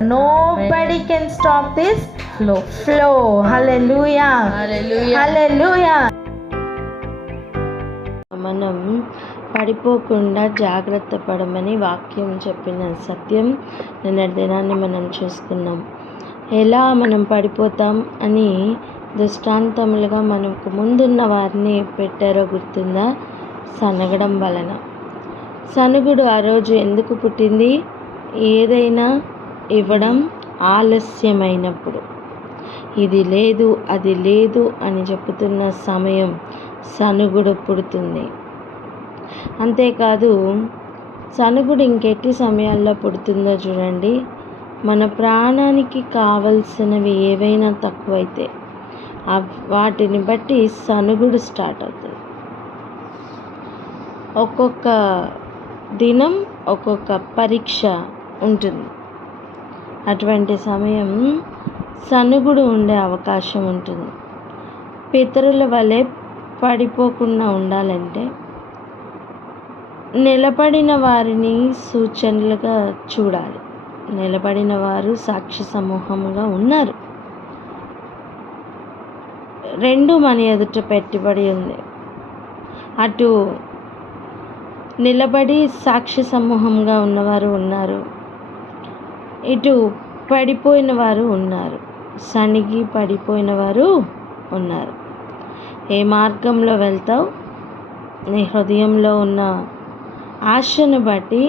Nobody can stop this flow. Hallelujah. Hallelujah. మనం పడిపోకుండా జాగ్రత్త పడమని వాక్యం చెప్పిన సత్యం నిన్నటి దినాన్ని మనం చూసుకున్నాం. ఎలా మనం పడిపోతాం అని దృష్టాంతములుగా మనకు ముందున్న వారిని పెట్టారో గుర్తుందా? సనగడం వలన. సనుగుడు ఆ రోజు ఎందుకు పుట్టింది? ఏదైనా ఇవ్వడం ఆలస్యమైనప్పుడు, ఇది లేదు అది లేదు అని చెబుతున్న సమయం సనుగుడు పుడుతుంది. అంతేకాదు, సనుగుడు ఇంకెట్టి సమయాల్లో పుడుతుందో చూడండి. మన ప్రాణానికి కావలసినవి ఏవైనా తక్కువైతే వాటిని బట్టి సనుగుడు స్టార్ట్ అవుతుంది. ఒక్కొక్క దినం ఒక్కొక్క పరీక్ష ఉంటుంది. అటువంటి సమయం సనుగుడు ఉండే అవకాశం ఉంటుంది. పితరుల వలె పడిపోకుండా ఉండాలంటే నిలబడిన వారిని సూచనలుగా చూడాలి. నిలబడిన వారు సాక్షి సమూహంగా ఉన్నారు. రెండు మన ఎదుట పెట్టుబడి ఉంది. అటు నిలబడి సాక్షి సమూహంగా ఉన్నవారు ఉన్నారు, ఇటు పడిపోయిన వారు ఉన్నారు, సనిగి పడిపోయిన వారు ఉన్నారు. ఏ మార్గంలో వెళ్తావు? నీ హృదయంలో ఉన్న ఆశను బట్టి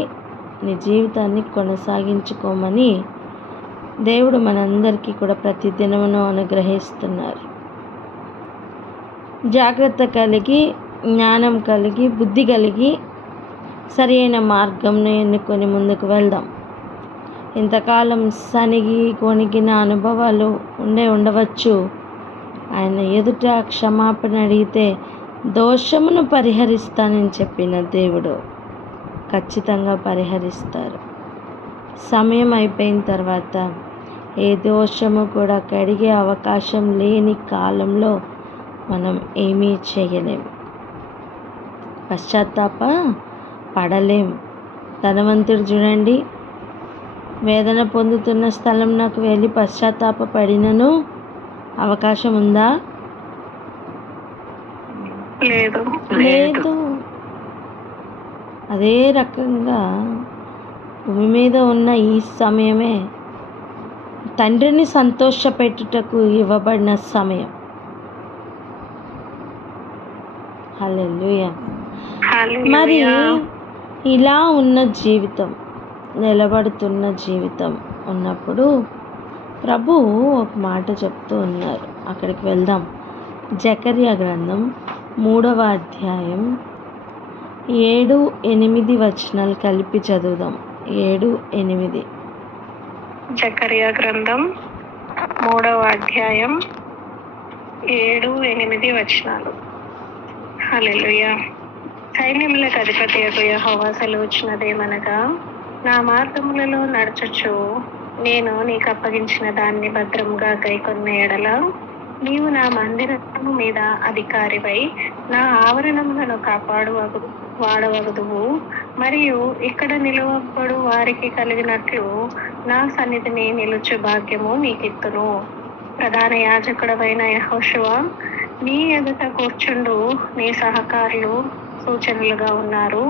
నీ జీవితాన్ని కొనసాగించుకోమని దేవుడు మనందరికీ కూడా ప్రతిదినమును అనుగ్రహిస్తున్నారు. జాగ్రత్త కలిగి, జ్ఞానం కలిగి, బుద్ధి కలిగి సరి అయిన మార్గంను ఎన్నుకొని ముందుకు వెళ్దాం. ఇంతకాలం సనిగి కొనిగిన అనుభవాలు ఉండవచ్చు. ఆయన ఎదుట క్షమాపణ అడిగితే దోషమును పరిహరిస్తానని చెప్పిన దేవుడు ఖచ్చితంగా పరిహరిస్తారు. సమయం అయిపోయిన తర్వాత ఏ దోషము కూడా కడిగే అవకాశం లేని కాలంలో మనం ఏమీ చేయలేం. పశ్చాత్తాప పడలేం. ధనవంతుడు చూడండి, వేదన పొందుతున్న స్థలం నాకు వెళ్ళి పశ్చాత్తాప పడినను అవకాశం ఉందా? లేదు. అదే రకంగా భూమి మీద ఉన్న ఈ సమయమే తండ్రిని సంతోషపెట్టుటకు ఇవ్వబడిన సమయం. హల్లెలూయా. మరి ఇలా ఉన్న జీవితం, నిలబడుతున్న జీవితం ఉన్నప్పుడు ప్రభు ఒక మాట చెప్తూ ఉన్నారు. అక్కడికి వెళ్దాం. జకర్యా గ్రంథం 3వ అధ్యాయం 7-8 వచనాలు కలిపి చదువుదాం. 7-8. జకర్యా గ్రంథం 3వ అధ్యాయం 7-8 వచనాలు. హల్లెలూయా. సైన్యములకు అధిపతియగు యెహోవా సెలవిచ్చినదేమనగా, నా మార్గములలో నడుచుచు నేను నీకు అప్పగించిన దాన్ని భద్రముగా గైకొన్న ఎడల నీవు నా మందిరము మీద అధికారివై నా ఆవరణములను వాడవగదువు. మరియు ఇక్కడ నిలువబడు వారికి కలిగినట్లు నా సన్నిధిని నిలుచు భాగ్యము నీకిత్తును. ప్రధాన యాజకుడవైన యెహోషువ, నీ ఎదుట కూర్చుండు నీ సహకారులు సూచనలుగా ఉన్నారు.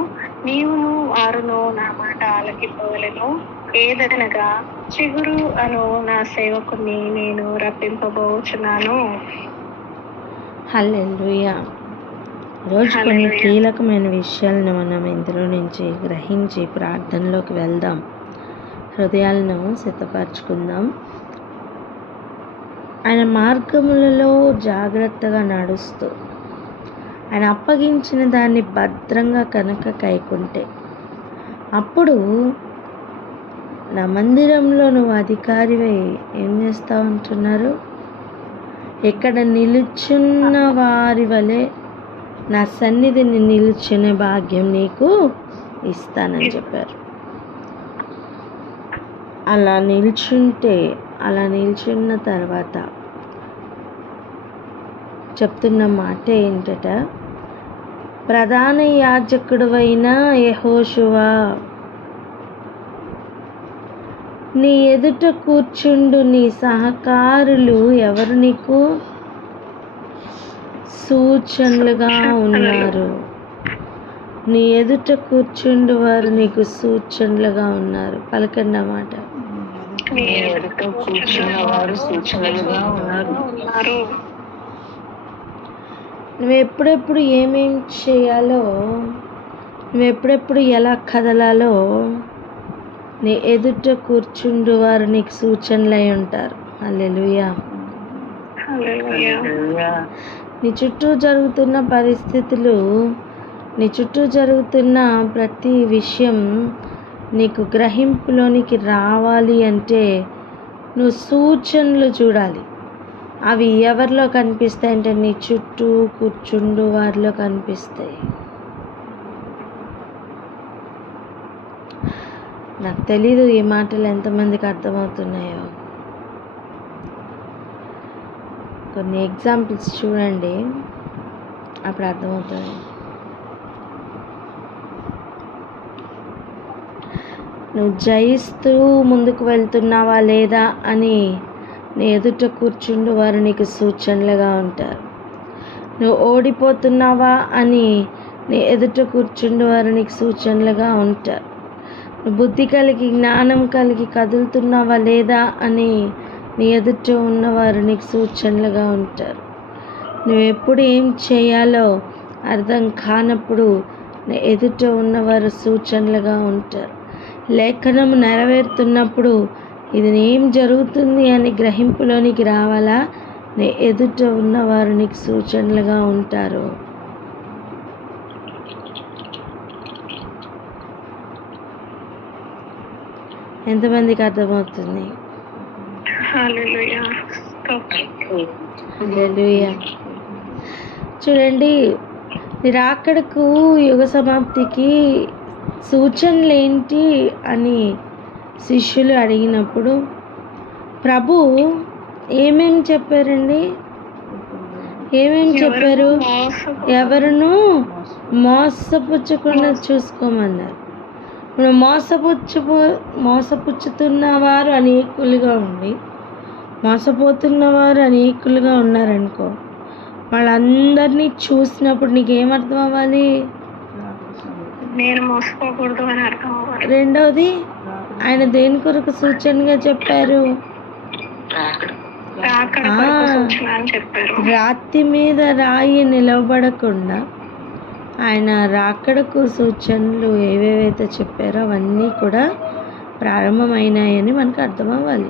నీవును వారును నా మాట ఆలకింపవలెను. ఏదనగా చిగురు అను నా సేవకుని నేను రప్పింపబోచున్నాను. హల్లెలూయా. రోజు కొన్ని కీలకమైన విషయాలను మనం ఇందులో నుంచి గ్రహించి ప్రార్థనలోకి వెళ్దాం. హృదయాలను సిద్ధపరచుకుందాం. ఆయన మార్గములలో జాగ్రత్తగా నడుస్తూ ఆయన అప్పగించిన దాన్ని భద్రంగా కనుక కైకుంటే అప్పుడు నా మందిరంలో నువ్వు అధికారివై ఏం చేస్తావు అంటున్నారు? ఇక్కడ నిలుచున్న వారి వలె నా సన్నిధిని నిలుచునే భాగ్యం నీకు ఇస్తానని చెప్పారు. అలా నిల్చున్న తర్వాత చెప్తున్న మాట ఏంటట? ప్రధాన యాజకుడువైన యెహోషువ, నీ ఎదుట కూర్చుండు నీ సహకారులు ఎవరు నీకు సూచనలుగా ఉన్నారు. నీ ఎదుట కూర్చుండు వారు నీకు సూచనలుగా ఉన్నారు. పలకండి అన్నమాట. నీ ఎదుట కూర్చున్న వారు సూచనలుగా ఉన్నారు. నువ్వు ఎప్పుడెప్పుడు ఏమేం చేయాలో, నువ్వు ఎప్పుడెప్పుడు ఎలా కదలాలో నీ ఎదుట కూర్చుండు వారు నీకు సూచనలై ఉంటారు. హల్లెలూయా. నీ చుట్టూ జరుగుతున్న పరిస్థితులు, నీ చుట్టూ జరుగుతున్న ప్రతి విషయం నీకు గ్రహింపులోనికి రావాలి అంటే నువ్వు సూచనలు చూడాలి. అవి ఎవరిలో కనిపిస్తాయి అంటే నీ చుట్టూ కూర్చుండు వారిలో కనిపిస్తాయి. నాకు తెలీదు ఈ మాటలు ఎంతమందికి అర్థమవుతున్నాయో. కొన్ని ఎగ్జాంపుల్స్ చూడండి, అప్పుడు అర్థమవుతుంది. నువ్వు జయిస్తూ ముందుకు వెళ్తున్నావా లేదా అని నీ ఎదుట కూర్చుండు వారు నీకు సూచనలుగా ఉంటారు. నువ్వు ఓడిపోతున్నావా అని నీ ఎదుట కూర్చుండు వారు నీకు సూచనలుగా ఉంటారు. నువ్వు బుద్ధి కలిగి జ్ఞానం కలిగి కదులుతున్నావా లేదా అని నీ ఎదుట ఉన్నవారు నీకు సూచనలుగా ఉంటారు. నువ్వు ఎప్పుడు ఏం చేయాలో అర్థం కానప్పుడు నీ ఎదుట ఉన్నవారు సూచనలుగా ఉంటారు. లేఖనము నెరవేరుతున్నప్పుడు ఇది ఏం జరుగుతుంది అని గ్రహింపులోనికి రావాలా, నీ ఎదుట ఉన్నవారు నీకు సూచనలుగా ఉంటారు. ఎంతమందికి అర్థమవుతుంది? హల్లెలూయా. హల్లెలూయా. చూడండి, నిరాకడకు యుగ సమాప్తికి సూచనలు ఏంటి అని శిష్యులు అడిగినప్పుడు ప్రభు ఏమేమి చెప్పారండి? ఏమేమి చెప్పారు? ఎవరును మోసపుచ్చకుండా చూసుకోమన్నారు. ఇప్పుడు మోసపుచ్చుతున్నవారు అనేకులుగా ఉండి మోసపోతున్నవారు అనేకులుగా ఉన్నారనుకో, వాళ్ళందరినీ చూసినప్పుడు నీకేమర్థం అవ్వాలి? నేను మోసపోకూడదు అని అర్థం అవ్వాలి. రెండవది, ఆయన దేని కొరకు సూచనగా చెప్పారు? రాతి మీద రాయి నిలబడకుండా ఆయన రాకడకు సూచనలు ఏవేవైతే చెప్పారో అవన్నీ కూడా ప్రారంభమైనాయని మనకు అర్థం అవ్వాలి.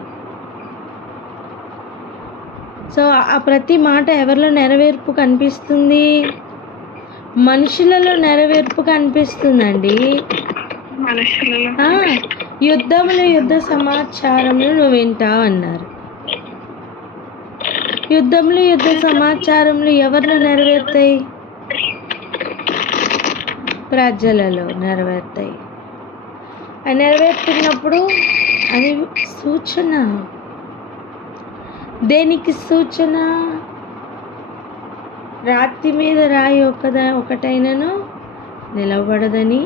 సో ఆ ప్రతి మాట ఎవరిలో నెరవేర్పు కనిపిస్తుంది? మనుషులలో నెరవేర్పు కనిపిస్తుందండి. యుద్ధములు యుద్ధ సమాచారములు నువ్వు వింటావు అన్నారు. యుద్ధములు యుద్ధ సమాచారములు ఎవరిలో నెరవేరుతాయి? ప్రజలలో నెరవేరుతాయి. అవి నెరవేరుతున్నప్పుడు అది సూచన. దేనికి సూచన? రాతి మీద రాయి ఒకటైనను నిలబడదని,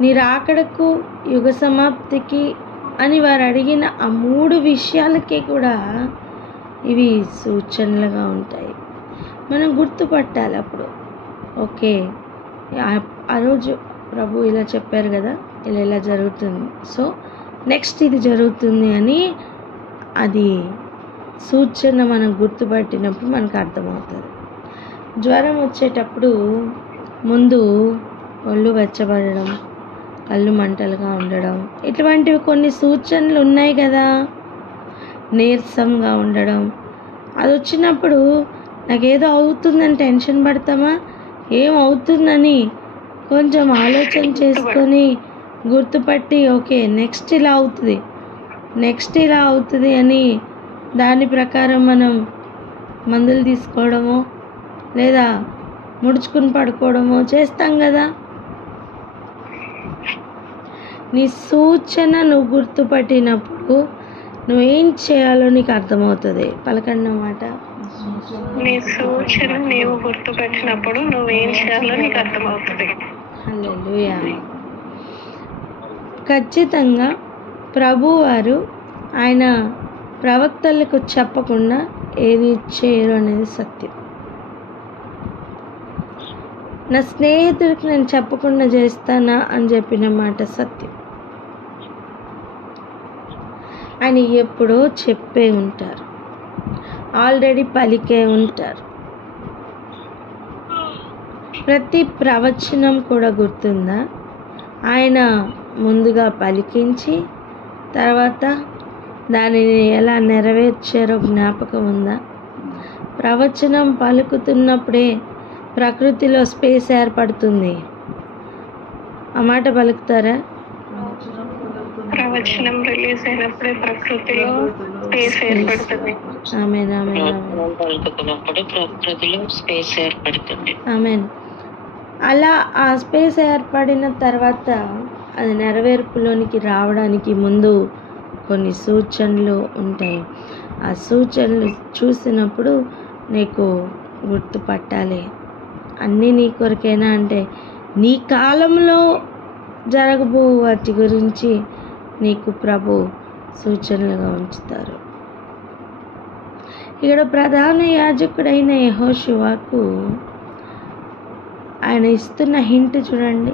నీ రాకడకు యుగ సమాప్తికి అని వారు అడిగిన ఆ 3 విషయాలకే కూడా ఇవి సూచనలుగా ఉంటాయి. మనం గుర్తుపట్టాలి అప్పుడు. ఓకే, ఆ రోజు ప్రభు ఇలా చెప్పారు కదా, ఇలా జరుగుతుంది, సో నెక్స్ట్ ఇది జరుగుతుంది అని అది సూచన మనం గుర్తుపట్టినప్పుడు మనకు అర్థమవుతుంది. జ్వరం వచ్చేటప్పుడు ముందు ఒళ్ళు వెచ్చబడడం, కళ్ళు మంటలుగా ఉండడం, ఇటువంటివి కొన్ని సూచనలు ఉన్నాయి కదా. నీరసంగా ఉండడం, అది వచ్చినప్పుడు నాకేదో అవుతుందని టెన్షన్ పడతామా? ఏం అవుతుందని కొంచెం ఆలోచన చేసుకొని గుర్తుపట్టి ఓకే నెక్స్ట్ ఇలా అవుతుంది అని దాని ప్రకారం మనం మందులు తీసుకోవడమో లేదా ముడుచుకుని పడుకోవడమో చేస్తాం కదా. నీ సూచన నువ్వు గుర్తుపట్టినప్పుడు నువ్వేం చేయాలో నీకు అర్థమవుతుంది. పలకండి మాట. నీ సూచన నీవు గుర్తుపెట్టినప్పుడు నువ్వేం చేయాలో నీకు అర్థమవుతుంది. హల్లెలూయా. ఖచ్చితంగా ప్రభువారు ఆయన ప్రవక్తలకు చెప్పకుండా ఏది చేయరు అనేది సత్యం. నా స్నేహితుడికి నేను చెప్పకుండా చేస్తానా అని చెప్పిన మాట సత్యం. ఆయన ఎప్పుడో చెప్పే ఉంటారు, ఆల్రెడీ పలికే ఉంటారు. ప్రతి ప్రవచనం కూడా గుర్తుందా? ఆయన ముందుగా పలికించి తర్వాత దానిని ఎలా నెరవేర్చారో జ్ఞాపకం ఉందా? ప్రవచనం పలుకుతున్నప్పుడే ప్రకృతిలో స్పేస్ ఏర్పడుతుంది. ఆ మాట పలుకుతారా? ప్రవచనం రిలీజ్ అయినప్పుడే ప్రకృతిలో స్పేస్ ఏర్పడుతుంది. ఆమేన్, ఆమేన్, పలుకుతున్నప్పుడు ప్రకృతిలో స్పేస్ ఏర్పడుతుంది. ఆమేన్. అలా ఆ స్పేస్ ఏర్పడిన తర్వాత అది నెరవేర్పులోనికి రావడానికి ముందు కొన్ని సూచనలు ఉంటాయి. ఆ సూచనలు చూసినప్పుడు నీకు గుర్తుపట్టాలి, అన్నీ నీ కొరకేనా అంటే నీ కాలంలో జరగబో వాటి గురించి నీకు ప్రభు సూచనలుగా ఉంచుతారు. ఇక్కడ ప్రధాన యాజకుడైన యెహోషువకు ఆయన ఇస్తున్న హింట్ చూడండి.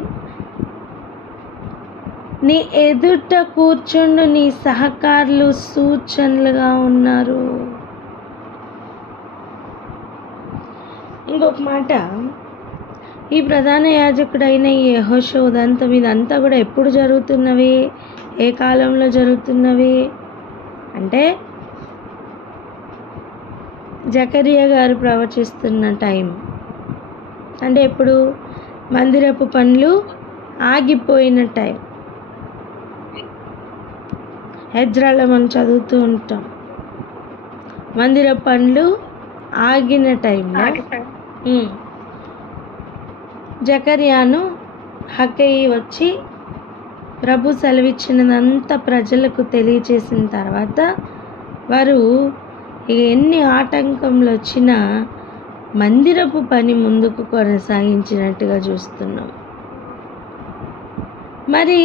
నీ ఎదుట కూర్చుండు నీ సహకారులు సూచనలుగా ఉన్నారు. ఇంకొక మాట, ఈ ప్రధాన యాజకుడైన యెహోషువ ఇదంతా కూడా ఎప్పుడు జరుగుతున్నవి, ఏ కాలంలో జరుగుతున్నవి అంటే జకరియా గారు ప్రవచిస్తున్న టైం. అంటే ఎప్పుడు? మందిరపు పనులు ఆగిపోయిన టైం. హెజ్రాలో మనం చదువుతూ ఉంటాం, మందిర పనులు ఆగిన టైంలో జకర్యాను హగ్గయి వచ్చి ప్రభు సెలవిచ్చినదంతా ప్రజలకు తెలియచేసిన తర్వాత వారు ఇక ఎన్ని ఆటంకములు వచ్చినా మందిరపు పని ముందుకు కొనసాగించినట్టుగా చూస్తున్నాం. మరి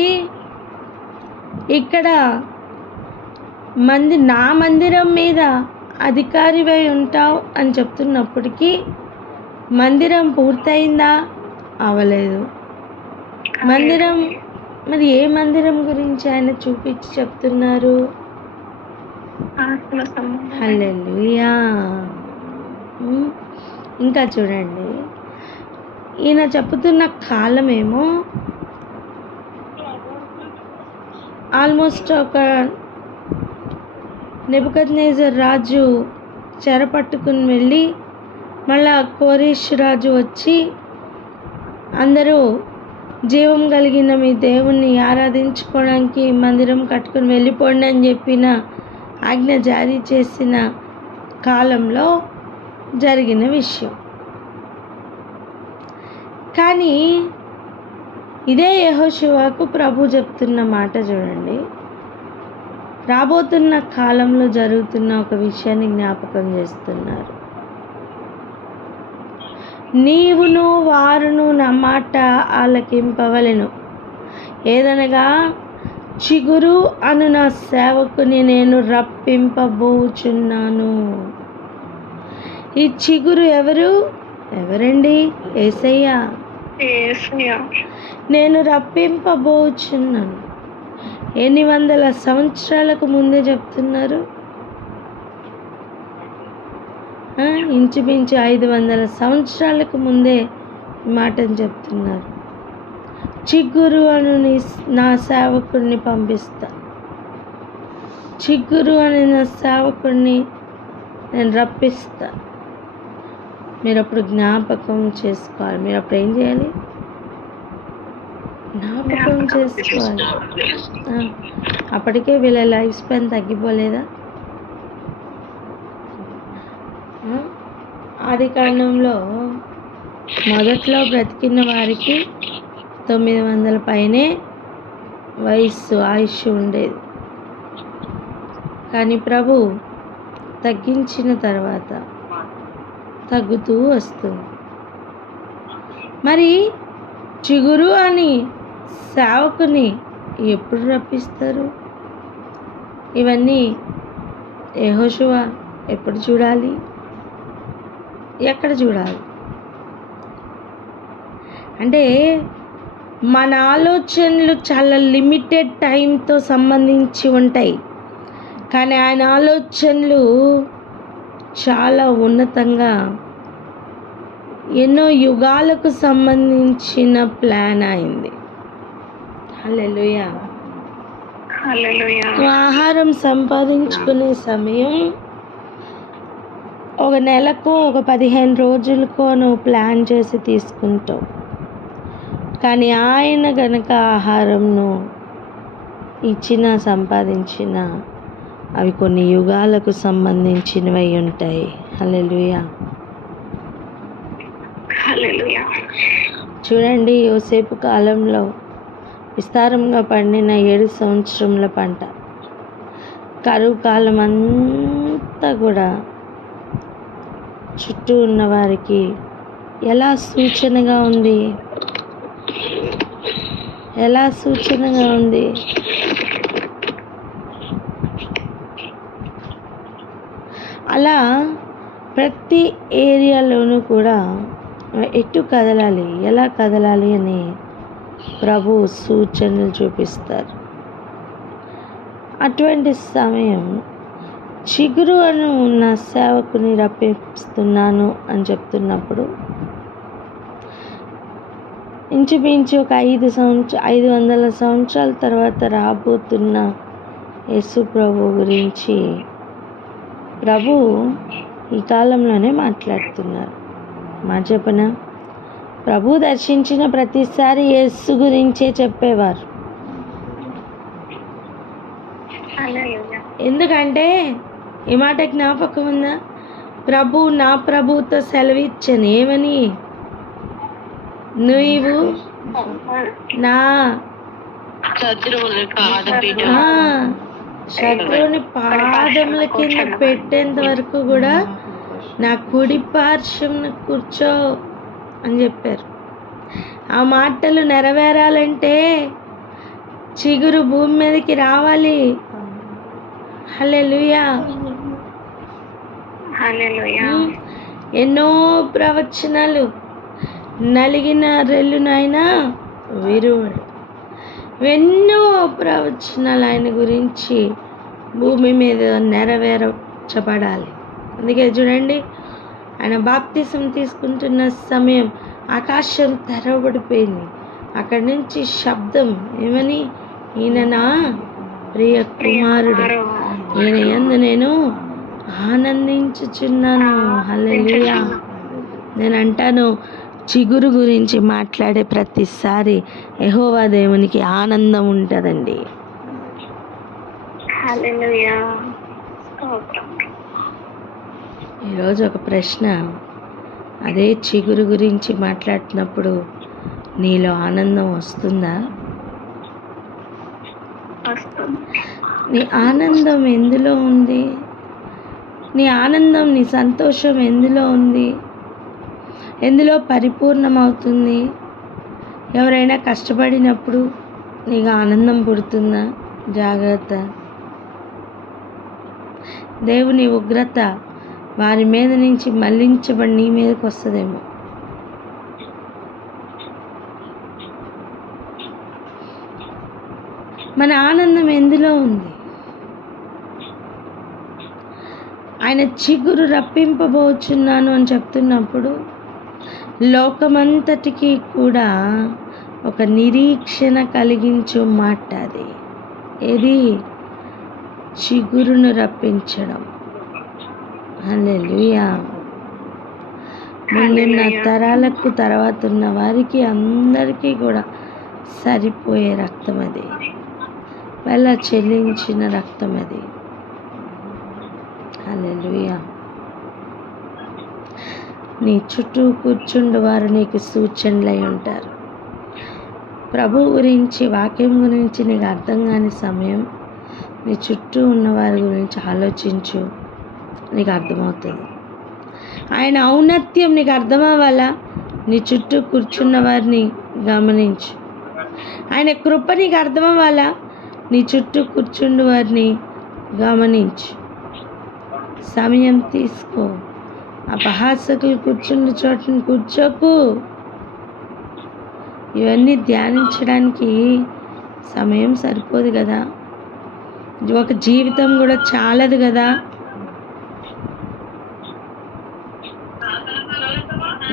ఇక్కడ నా మందిరం మీద అధికారివై ఉంటావు అని చెప్తున్నప్పటికీ మందిరం పూర్తయిందా? అవలేదు. మందిరం, మరి ఏ మందిరం గురించి ఆయన చూపించి చెప్తున్నారు? హల్లెలూయా. ఇంకా చూడండి, ఈయన చెప్తున్న కాలమేమో ఆల్మోస్ట్ ఒక నెబుకద్నెజర్ రాజు చెర పట్టుకుని వెళ్ళి మళ్ళా కోరేష్ రాజు వచ్చి అందరూ జీవం కలిగిన మీ దేవుణ్ణి ఆరాధించుకోవడానికి మందిరం కట్టుకుని వెళ్ళిపోండి అని చెప్పిన ఆజ్ఞ జారీ చేసిన కాలంలో జరిగిన విషయం. కానీ ఇదే యెహోషువకు ప్రభు చెప్తున్న మాట చూడండి, రాబోతున్న కాలంలో జరుగుతున్న ఒక విషయాన్ని జ్ఞాపకం చేస్తున్నారు. నీవును వారును నా మాట ఆలకింపవలెను, ఏదనగా చిగురు అను నా సేవకుని నేను రప్పింపబోచున్నాను. ఈ చిగురు ఎవరండి? యేసయ్య. నేను రప్పింపబోచున్నాను. ఎన్ని వందల సంవత్సరాలకు ముందే చెప్తున్నారు? ఇంచుమించు 500 సంవత్సరాలకు ముందే మాటను చెప్తున్నారు. చిగురు అను నా సేవకుడిని పంపిస్తా, చిగురు అనే నా సేవకుడిని నేను రప్పిస్తా. మీరు అప్పుడు జ్ఞాపకం చేసుకోవాలి. మీరు అప్పుడు ఏం చేయాలి? జ్ఞాపకం చేసుకోవాలి. అప్పటికే వీళ్ళ లైఫ్ స్పాన్ తగ్గిపోలేదా? ఆది కాండంలో మొదట్లో బ్రతికిన వారికి 900 పైనే ఆయుష్ ఉండేది. కానీ ప్రభు తగ్గించిన తర్వాత తగ్గుతూ వస్తుంది. మరి చిగురు అని సేవకుని ఎప్పుడు రప్పిస్తారు? ఇవన్నీ యెహోషువ ఎప్పుడు చూడాలి, ఎక్కడ చూడాలి? అంటే మన ఆలోచనలు చాలా లిమిటెడ్ టైంతో సంబంధించి ఉంటాయి, కానీ ఆయన ఆలోచనలు చాలా ఉన్నతంగా ఎన్నో యుగాలకు సంబంధించిన ప్లాన్ అయింది. హల్లెలూయా. హల్లెలూయా. నువ్వు ఆహారం సంపాదించుకునే సమయం ఒక నెలకో ఒక 15 రోజులకో నువ్వు ప్లాన్ చేసి తీసుకుంటావు, కానీ ఆయన గనక ఆహారంను ఇచ్చిన సంపాదించిన అవి కొన్ని యుగాలకు సంబంధించినవి ఉంటాయి. హల్లెలూయా. హల్లెలూయా. చూడండి, యోసేపు కాలంలో విస్తారంగా పండిన 7 సంవత్సరముల పంట కరువు కాలం అంతా కూడా చుట్టూ ఉన్న వారికి ఎలా సూచనగా ఉంది, ఎలా సూచనగా ఉంది? అలా ప్రతి ఏరియాలోనూ కూడా ఎటు కదలాలి, ఎలా కదలాలి అని ప్రభు సూచనలు చూపిస్తారు. అటువంటి సమయం చిగురు అను నా సేవకుని రప్పిస్తున్నాను అని చెప్తున్నప్పుడు ఇంచుమించు ఒక 500 సంవత్సరాల తర్వాత రాబోతున్న యేసు ప్రభు గురించి ప్రభు ఈ కాలంలోనే మాట్లాడుతున్నారు. మాట చెప్పనా, ప్రభు దర్శించిన ప్రతిసారి యేసు గురించే చెప్పేవారు. హల్లెలూయా. ఎందుకంటే ఈ మాట జ్ఞాపకం ఉందా? నా ప్రభుతో సెలవిచ్చాను ఏమని, నీవు నా శత్రువుని పాదముల కింద పెట్టేంత వరకు కూడా నా కుడి పార్శ్వంన కూర్చో అని చెప్పారు. ఆ మాటలు నెరవేరాలంటే చిగురు భూమి మీదకి రావాలి. హల్లెలూయా. హల్లెలూయా. ఎన్నో ప్రవచనాలు, నలిగిన రెల్లునైనా విరువడు, ఎన్నో ప్రవచనాలు ఆయన గురించి భూమి మీద నెరవేర్చబడాలి. అందుకే చూడండి, ఆయన బాప్తిసం తీసుకుంటున్న సమయం ఆకాశం తెరవబడిపోయింది. అక్కడి నుంచి శబ్దం ఏమని, ఈయన నా ప్రియ కుమారుడు, ఈయన యందు నేను ఆనందించుచున్నాను. హల్లెలూయా. నేను అంటాను, చిగురు గురించి మాట్లాడే ప్రతిసారి యెహోవా దేవునికి ఆనందం ఉంటుందండి. హల్లెలూయా. స్తోత్రం. ఈరోజు ఒక ప్రశ్న, అదే చిగురు గురించి మాట్లాడుతున్నప్పుడు నీలో ఆనందం వస్తుందా? వస్తుంది. నీ ఆనందం ఎందులో ఉంది? నీ ఆనందం, నీ సంతోషం ఎందులో ఉంది? ఎందులో పరిపూర్ణమవుతుంది? ఎవరైనా కష్టపడినప్పుడు నీకు ఆనందం పుడుతుందా? జాగ్రత్త. దేవుని ఉగ్రత వారి మీద నుంచి మళ్లించబడి నీ మీదకి వస్తుందేమో. మన ఆనందం ఎందులో ఉంది? ఆయన చిగురు రప్పింపబోచున్నాను అని చెప్తున్నప్పుడు లోకమంతటికి కూడా ఒక నిరీక్షణ కలిగించు మాట అది. ఏది? చిగురును రప్పించడం. హల్లెలూయా. ముందున్న తరాలకు తర్వాత ఉన్న వారికి అందరికీ కూడా సరిపోయే రక్తం అది, వెళ్ళ చెల్లించిన రక్తం అది. హల్లెలూయా. నీ చుట్టూ కూర్చుండు వారు నీకు సూచనలై ఉంటారు. ప్రభు గురించి, వాక్యం గురించి నీకు అర్థం కాని సమయం నీ చుట్టూ ఉన్న వారి గురించి ఆలోచించు, నీకు అర్థమవుతుంది. ఆయన ఔన్నత్యం నీకు అర్థమవ్వాలా? నీ చుట్టూ కూర్చున్న వారిని గమనించు. ఆయన కృప నీకు అర్థమవ్వాలా? నీ చుట్టూ కూర్చుండు వారిని గమనించు, సమయం తీసుకో. అపహాసకులు కూర్చున్న చోటని కూర్చోకు. ఇవన్నీ ధ్యానించడానికి సమయం సరిపోదు కదా, ఒక జీవితం కూడా చాలదు కదా.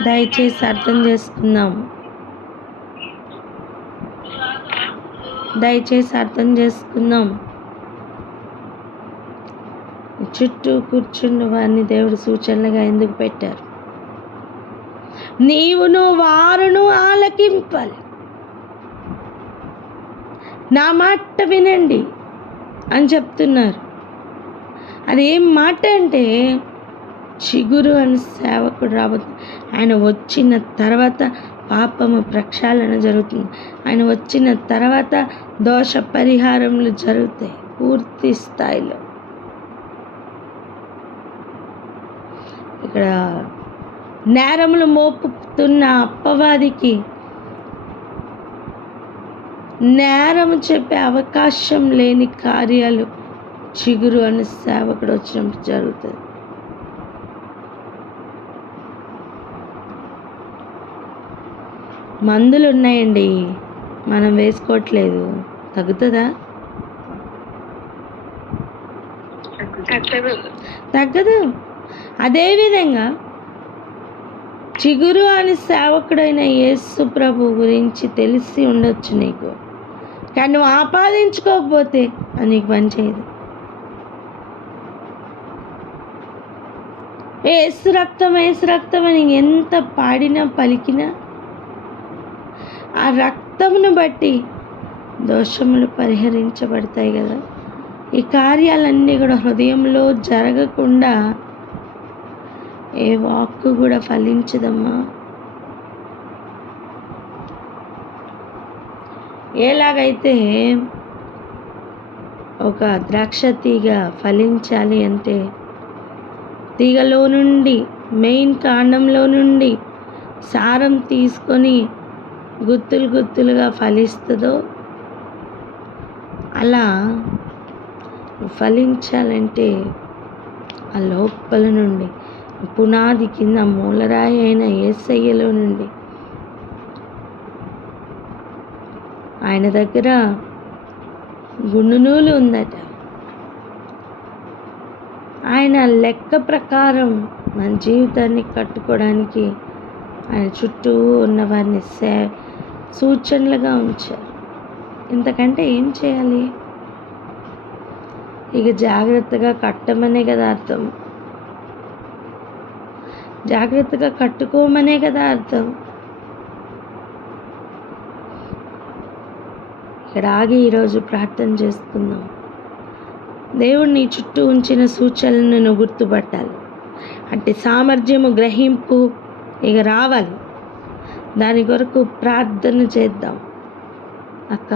దయచేసి అర్థం చేసుకుందాం. చుట్టూ కూర్చున్న వారిని దేవుడు సూచనలుగా ఎందుకు పెట్టారు? నీవును వారును ఆలకింపాలి, నా మాట వినండి అని చెప్తున్నారు. అదేం మాట అంటే, చిగురు అని సేవకుడు రాబోతుంది. ఆయన వచ్చిన తర్వాత పాపము ప్రక్షాళన జరుగుతుంది. ఆయన వచ్చిన తర్వాత దోష పరిహారములు జరుగుతాయి పూర్తి స్థాయిలో. ఇక్కడ నేరములు మోపుతున్న అప్పవాదికి నేరము చెప్పే అవకాశం లేని కార్యాలు చిగురు అని సేవకుడు వచ్చినప్పుడు జరుగుతుంది. మందులు ఉన్నాయండి, మనం వేసుకోవట్లేదు, తగ్గుతుందా? తగ్గదు. అదేవిధంగా చిగురు అని సేవకుడైన యేసు ప్రభు గురించి తెలిసి ఉండొచ్చు నీకు, కానీ నువ్వు ఆపాదించుకోకపోతే అది నీకు పని చేయదు. యేసు రక్తం అని ఎంత పాడినా పలికినా ఆ రక్తమును బట్టి దోషములు పరిహరించబడతాయి కదా. ఈ కార్యాలన్నీ కూడా హృదయంలో జరగకుండా ఏ వాక్కు కూడా ఫలించదమ్మా. ఎలాగైతే ఒక ద్రాక్ష తీగ ఫలించాలి అంటే తీగలో నుండి, మెయిన్ కాండంలో నుండి సారం తీసుకొని గుత్తులు గుత్తులుగా ఫలిస్తుందో, అలా ఫలించాలంటే ఆ లోపల నుండి, పునాది కింద మూలరాయి అయిన యేసయ్యలో నుండి, ఆయన దగ్గర గుండునూలు ఉందట. ఆయన లెక్క ప్రకారం మన జీవితాన్ని కట్టుకోవడానికి ఆయన చుట్టూ ఉన్న వారిని సూచనలుగా ఉంచారు. ఇంతకంటే ఏం చేయాలి? ఇక జాగ్రత్తగా కట్టమనే కదా అర్థం, జాగ్రత్తగా కట్టుకోమనే కదా అర్థం. ఇక్కడ ఆగి ఈరోజు ప్రార్థన చేసుకుందాం. దేవుడు నీ చుట్టూ ఉంచిన సూచనలను నువ్వు గుర్తుపట్టాలి. అంటే సామర్థ్యము, గ్రహింపు ఇక రావాలి. దాని కొరకు ప్రార్థన చేద్దాం అక్క.